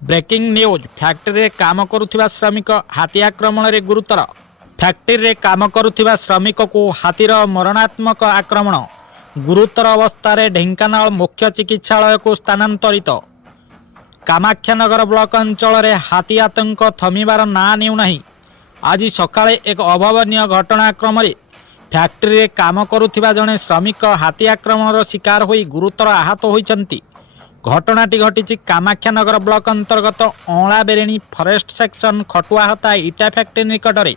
Breaking news factory काम करुथिबा श्रमिक हाथी आक्रमण रे गुरुतर। फैक्ट्री रे काम करुथिबा श्रमिक को हाथीर मरणात्मक आक्रमण। गुरुतर अवस्था ढेंकानाल मुख्य चिकित्सालय को स्थानांतरित। कामाख्यानगर ब्लॉक अंचल रे हाथी आतंक थमिबार ना नेउनाही। आज सकाळे एक अभावनीय घटनाक्रम फैक्ट्री रे काम करुथिबा जणे श्रमिक हाथी आक्रमणर शिकार होई गुरुतर आहत होइचंती। घटनाटी घटी कामाख्यानगर ब्लॉक अंतर्गत अँलाबेरेणी फरेस्ट सेक्शन खटुआहता इटा फैक्ट्री निकटरे।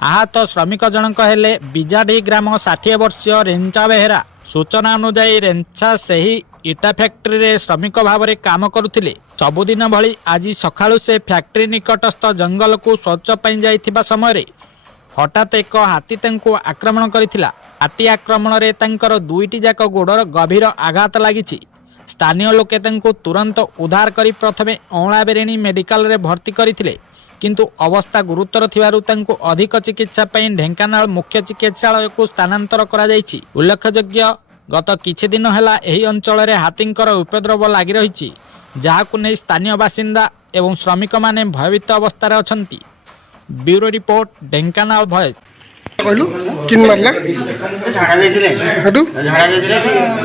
आहत श्रमिक जनक हेले बिजाडी ग्राम 60 वर्षीय रेंचा बेहेरा। सूचना अनुसार रेंचा सही इटा फैक्ट्री रे श्रमिक भाव में काम करुथिले। सबुदिन भली आज सकाळु से फैक्ट्री निकटस्थ जंगल को शौच पाई जाइथिबा समय हठात एक हाथी तांको आक्रमण करिथिला। हाथी आक्रमण रे तांकर दुईटी जाक गोड़र गभीर आघात लागिछि। स्थानीय लोके तांको तुरंत उद्धार करी प्रथमे अँलाबेरेणी मेडिकल रे भर्ती करथिले, किंतु अवस्था गुरुतर थिबारु तांको अधिक चिकित्सा पई ढेंकानाल मुख्य चिकित्सालय को स्थानांतर करा जायछि। उल्लेखयोग्य गत किछि दिन हेला एही अंचल रे हाथींकर उपद्रव लागि रहिछि, जाहाकु नै स्थानीय बासिंदा एवं श्रमिक माने भयभीत अवस्था रे अछंती। Bureau report Dhenkanal voice. कहलु किन मारला झाड़ा देथिले हटू झाड़ा देथिले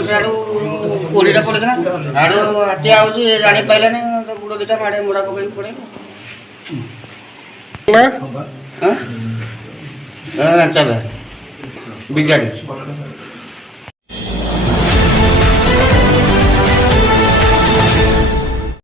साडू कोलीटा पड़े ना आडू हाथी आउची जानि पाइलानी तो गुडो दिटा माडे मुडा पकई पड़े ना हां अच्छा बे बिजाडी